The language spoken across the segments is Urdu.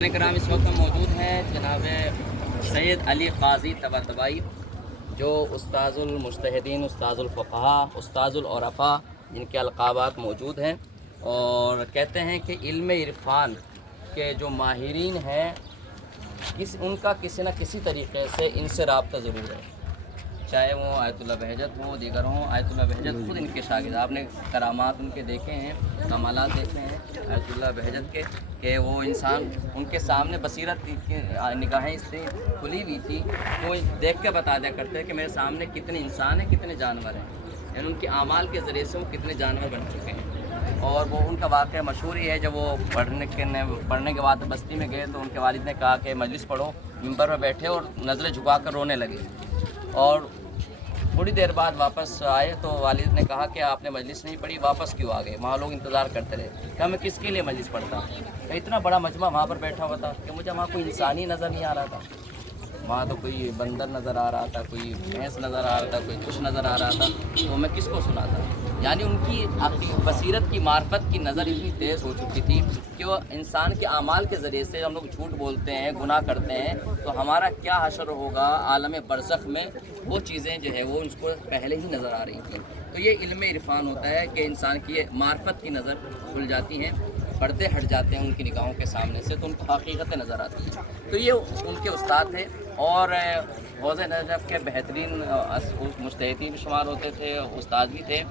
کرام اس وقت موجود ہیں جناب سید علی قاضی طباطبائی، جو استاذ المجتہدین، استاذ الفقہاء، استاذ العرفاء، جن کے القابات موجود ہیں، اور کہتے ہیں کہ علم عرفان کے جو ماہرین ہیں ان کا کسی نہ کسی طریقے سے ان سے رابطہ ضرور ہے، چاہے وہ آیت اللہ بہجت ہوں، دیگر ہوں۔ آیت اللہ بہجت خود ان کے شاگرد، آپ نے کرامات ان کے دیکھے ہیں، کمالات دیکھے ہیں آیت اللہ بہجت کے، کہ وہ انسان ان کے سامنے بصیرت کی نگاہیں اس سے کھلی ہوئی تھی، وہ دیکھ کے بتا دیا کرتے کہ میرے سامنے کتنے انسان ہیں، کتنے جانور ہیں، یعنی ان کے اعمال کے ذریعے سے وہ کتنے جانور بن چکے ہیں۔ اور وہ ان کا واقعہ مشہور ہی ہے، جب وہ پڑھنے کے بعد بستی میں گئے تو ان کے والد نے کہا کہ مجلس پڑھو، ممبر پر بیٹھے اور نظریں جھکا کر رونے لگے، اور تھوڑی دیر بعد واپس آئے تو والد نے کہا کہ آپ نے مجلس نہیں پڑھی، واپس کیوں آ گئے؟ وہاں لوگ انتظار کرتے رہے کہ میں کس کے لیے مجلس پڑھتا ہوں، کہ اتنا بڑا مجمع وہاں پر بیٹھا ہوا تھا کہ مجھے وہاں کوئی انسانی نظر نہیں آ رہا تھا، وہاں تو کوئی بندر نظر آ رہا تھا، کوئی بھینس نظر آ رہا تھا، کوئی کچھ نظر آ رہا تھا، تو میں کس کو سناتا؟ یعنی ان کی بصیرت کی، معرفت کی نظر اتنی تیز ہو چکی تھی کہ وہ انسان کے اعمال کے ذریعے سے ہم لوگ جھوٹ بولتے ہیں، گناہ کرتے ہیں، تو ہمارا کیا حشر ہوگا عالم برزخ میں، وہ چیزیں جو ہے وہ ان کو پہلے ہی نظر آ رہی تھیں۔ تو یہ علم عرفان ہوتا ہے کہ انسان کی معرفت کی نظر کھل جاتی ہیں، پردے ہٹ جاتے ہیں ان کی نگاہوں کے سامنے سے، تو ان کو حقیقتیں نظر آتی ہیں۔ تو یہ ان کے استاد تھے، اور حوض نجف کے بہترین مجتہدین بھی شمار ہوتے تھے، استاد بھی تھے،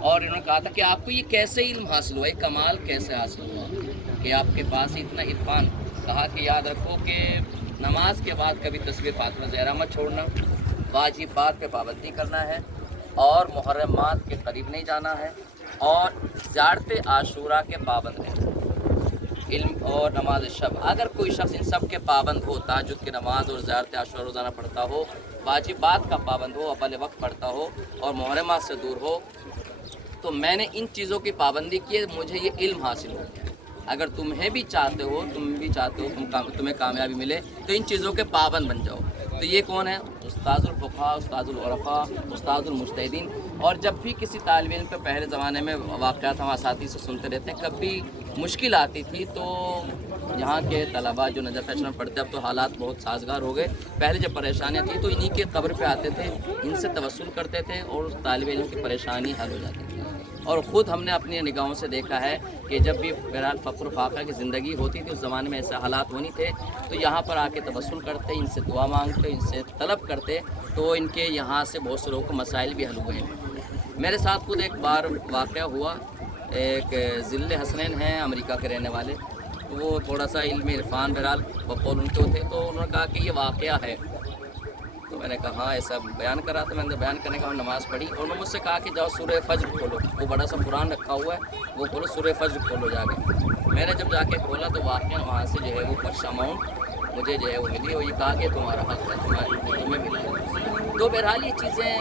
اور انہوں نے کہا تھا کہ آپ کو یہ کیسے علم حاصل ہوا، یہ کمال کیسے حاصل ہوا کہ آپ کے پاس اتنا عرفان؟ کہا کہ یاد رکھو کہ نماز کے بعد کبھی تسبیح فاطمہ زہرا مت چھوڑنا، واجبات پہ پابندی کرنا ہے، اور محرمات کے قریب نہیں جانا ہے، اور زیارت عاشورہ کے پابند رہنا، علم اور نماز شب۔ اگر کوئی شخص ان سب کے پابند ہو، تہجد کی نماز اور زیارت عاشورہ روزانہ پڑھتا ہو، واجبات کا پابند ہو، اول وقت پڑھتا ہو، اور محرمات سے دور ہو، تو میں نے ان چیزوں کی پابندی کی ہے، مجھے یہ علم حاصل ہو گیا۔ اگر تمہیں بھی چاہتے ہو، تمہیں کامیابی ملے، تو ان چیزوں کے پابند بن جاؤ۔ تو یہ کون ہے؟ استاذ الفقہاء، استاذ العرفاء، استاذ المجتہدین۔ اور جب بھی کسی طالب علم پہ پہلے زمانے میں واقعات ہم اساتذہ سے سنتے رہتے ہیں، کبھی مشکل آتی تھی تو یہاں کے طلباء جو نجف میں پڑھتے، اب تو حالات بہت سازگار ہو گئے، پہلے جب پریشانیاں تھیں تو انہی کے قبر پہ آتے تھے، ان سے توسل کرتے تھے، اور طالب علم کی پریشانی حل ہو جاتی تھی۔ اور خود ہم نے اپنی نگاہوں سے دیکھا ہے کہ جب بھی بہرحال فقر و فاقہ کی زندگی ہوتی تھی، اس زمانے میں ایسے حالات ہونی تھے، تو یہاں پر آ کے توسل کرتے، ان سے دعا مانگتے، ان سے طلب کرتے، تو ان کے یہاں سے بہت سے لوگوں کو مسائل بھی حل ہوئے ہیں۔ میرے ساتھ خود ایک بار واقعہ ہوا، ایک ذل حسنین ہیں امریکہ کے رہنے والے، تو وہ تھوڑا سا علم عرفان بہرحال بقول ان کے تھے، تو انہوں نے کہا کہ یہ واقعہ ہے، تو میں نے کہا ہاں ایسا بیان کرا، تو میں نے بیان کرنے کا نماز پڑھی، اور انہوں نے مجھ سے کہا کہ جاؤ سورہ فجر کھولو، وہ بڑا سا قرآن رکھا ہوا ہے، وہ کھولو، سورہ فجر کھولو جا کے۔ میں نے جب جا کے کھولا تو واقعہ وہاں سے جو ہے وہ کچھ اماؤنٹ مجھے جو ہے وہ ملی، اور یہ کہا کہ تمہارا حق ہے، تمہیں ملا ہے۔ تو بہرحال یہ چیزیں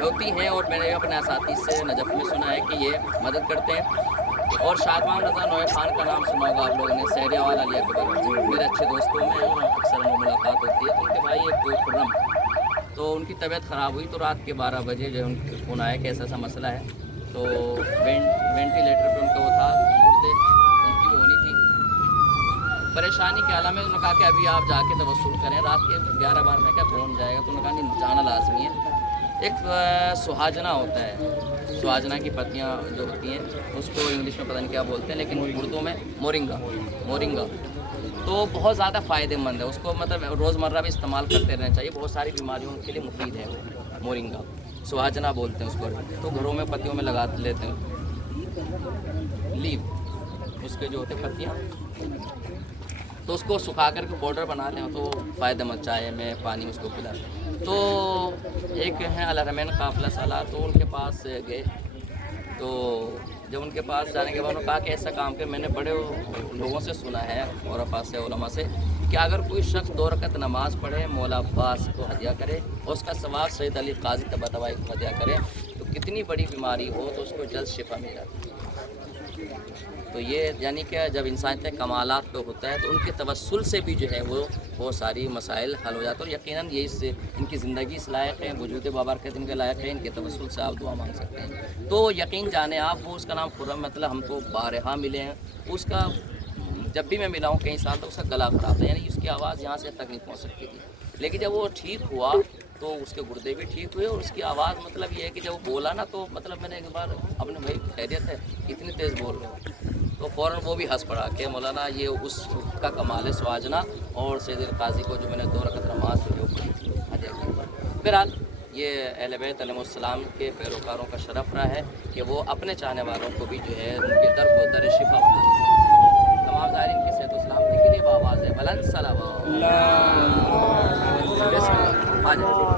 ہوتی ہیں، اور میں نے اپنے اساتذہ سے نجف میں سنا ہے کہ یہ مدد کرتے ہیں۔ اور شادمان رضا نوئے خان کا نام سنا ہوگا آپ لوگوں نے، سہریہ والا علی اکبر، میرے اچھے دوستوں میں، اور اکثر ہمیں ملاقات ہوتی ہے، تو ان کے بھائی ایک دو خرم، تو ان کی طبیعت خراب ہوئی، تو رات کے 12 بجے جو ہے ان کو فون آیا کہ ایسا ایسا مسئلہ ہے، تو وینٹیلیٹر پہ ان کا وہ تھا، گردے ان کی وہ ہونی تھی، پریشانی کے عالم میں انہوں نے کہا کہ ابھی آپ جا کے توسل کریں، رات کے 11 بار میں کیا کون جائے گا، تو انہوں نے کہا نہیں جانا لازمی ہے۔ ایک سہاجنا ہوتا ہے، سہاجنا کی پتیاں جو ہوتی ہیں اس کو انگلش میں پتہ نہیں کیا بولتے ہیں، لیکن اردو میں مورنگا، تو بہت زیادہ فائدہ مند ہے، اس کو مطلب روزمرہ بھی استعمال کرتے رہنا چاہیے، بہت ساری بیماریوں کے لیے مفید ہے وہ مورنگا، سہاجنا بولتے ہیں اس کو، تو گھروں میں پتیوں میں لگا لیتے ہیں، لیو اس کے جو ہوتے پتیاں، تو اس کو سکھا کر کے پاؤڈر بناتے ہیں، تو فائدہ مند، چائے میں پانی اس کو پلاتے ہیں۔ تو ایک ہیں الحرمین قافلہ سالار، تو ان کے پاس گئے، تو جب ان کے پاس جانے کے بعد انہوں نے کہا کہ ایسا کام کہ میں نے بڑے لوگوں سے سنا ہے، اور عباس سے، علماء سے، کہ اگر کوئی شخص 2 رکعت نماز پڑھے، مولا عباس کو ہدیہ کرے، اور اس کا ثواب سید علی قاضی طباطبائی کو ہدیہ کرے، تو کتنی بڑی بیماری ہو تو اس کو جلد شفا مل جاتی ہے۔ تو یہ یعنی کہ جب انسان اتنے کمالات پہ ہوتا ہے تو ان کے توسل سے بھی جو ہے وہ بہت ساری مسائل حل ہو جاتے ہیں، اور یقیناً یہ اس سے ان کی زندگی اس لائق ہے، وجود بابرکت ان کے لائق ہے، ان کے توسل سے آپ دعا مانگ سکتے ہیں۔ تو یقین جانیں آپ، وہ اس کا نام خرم، مطلب ہم کو بارہا ملے ہیں، اس کا جب بھی میں ملا ہوں کئی سال تک اس کا گلا خراب تھا، یعنی اس کی آواز یہاں سے تک نہیں پہنچ سکتی تھی، لیکن جب وہ ٹھیک ہوا تو اس کے گردے بھی ٹھیک ہوئے اور اس کی آواز مطلب یہ ہے کہ جب وہ بولا نا تو مطلب میں نے ایک بار اپنے بھائی خیریت ہے اتنی تیز بول رہے ہو، تو فوراً وہ بھی ہنس پڑا کہ مولانا یہ اس کا کمال ہے سواجنا اور سید القاضی کو جو میں نے 2 رکعت نماز جو پڑھی تھی حج اکبر پر۔ بہرحال یہ اہل بیت علیہ السلام کے پیروکاروں کا شرف رہا ہے کہ وہ اپنے چاہنے والوں کو بھی جو ہے ان کے در کو در شفا بنا دیتے ہیں۔ تمام زائرین کی صحت و سلامتی کے لیے بآواز بلند صلوات۔ بسم اللہ۔ آ جائیں۔